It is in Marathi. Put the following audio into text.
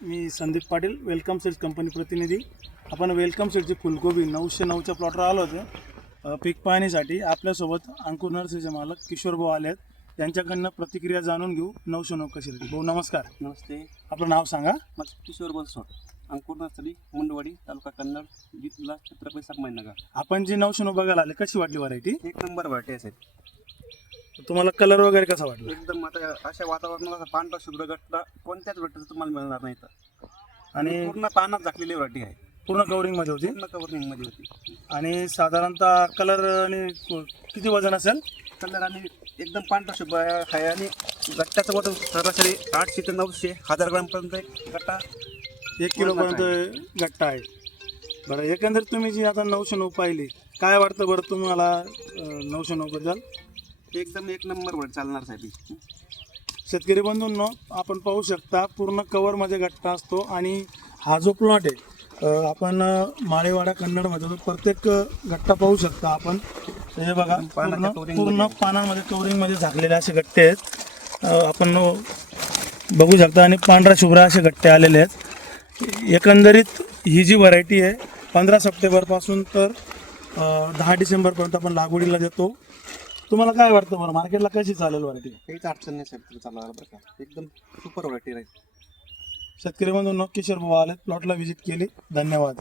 मी Sandeep Patil welcome seeds company प्रतिनिधी. आपण वेलकम सीडची फुलकोबी 909च्या प्लॉटवर आलो होतो पीक पाहणीसाठी. आपल्यासोबत अंकुर नर्सरीचे मालक किशोर भाऊ आले आहेत. त्यांच्याकडनं प्रतिक्रिया जाणून घेऊ 909 कशी राहिली. भाऊ नमस्कार. नमस्ते. आपलं नाव सांगा. माझं किशोर बनसोड, अंकुर नर्सरी, मुंडवाडी, तालुका कन्नड, जिल्हा छत्रपती संभाजीनगर. आपण जी 909 बघायला आले, कशी वाटली व्हरायटी? एक नंबर व्हरायटी असेल. तुम्हाला कलर वगैरे कसा वाटला? एकदम आता अशा वातावरणात असा पांढरा शुभ्र गट्टा कोणत्याच व्हरायटीचं तुम्हाला मिळणार नाही. आणि पूर्ण पानात झाकलेली व्हरायटी आहे. पूर्ण कवरिंगमध्ये होती पूर्ण कव्हरिंगमध्ये होती. आणि साधारणतः कलर आणि किती वजन असेल? कलर आणि एकदम पांढरा शुभ्र आहे आणि गट्ट्याचं वजन सरासरी 800 ते 900 1000 ग्रामपर्यंत एक गट्टा 1 किलोपर्यंत गट्टा आहे. बरं, एकंदरीत तुम्ही जी आता 909 पाहिली, काय वाटतं बरं तुम्हाला 909 बद्दल? एकदम एक नंबर वर चालणार साहेब. शेतकरी बंधूंनो, आपण पाहू शकता पूर्ण कवरमध्ये गट्टा असतो. आणि हा जो प्लॉट आहे आपण माळेवाडा कन्नडमध्ये प्रत्येक गट्टा पाहू शकता आपण. हे बघा, पूर्ण पानांमध्ये कवरिंगमध्ये झाकलेले असे गट्टे आहेत. आपण बघू शकता. आणि पांढरा शुभ्र असे गट्टे आलेले आहेत. एकंदरीत ही जी व्हरायटी आहे 15 सप्टेंबरपासून तर 10 डिसेंबरपर्यंत आपण लागवडीला देतो. तुम्हाला काय वाटतं बरं, मार्केटला कशी चालेल व्हरायटी? काहीच अडचण नाही साहेब, चालणार बरं का. एकदम सुपर व्हरायटी राहील. शेतकरी बंधूंनो, किशोर भाऊ आले, प्लॉटला व्हिजिट केली. धन्यवाद.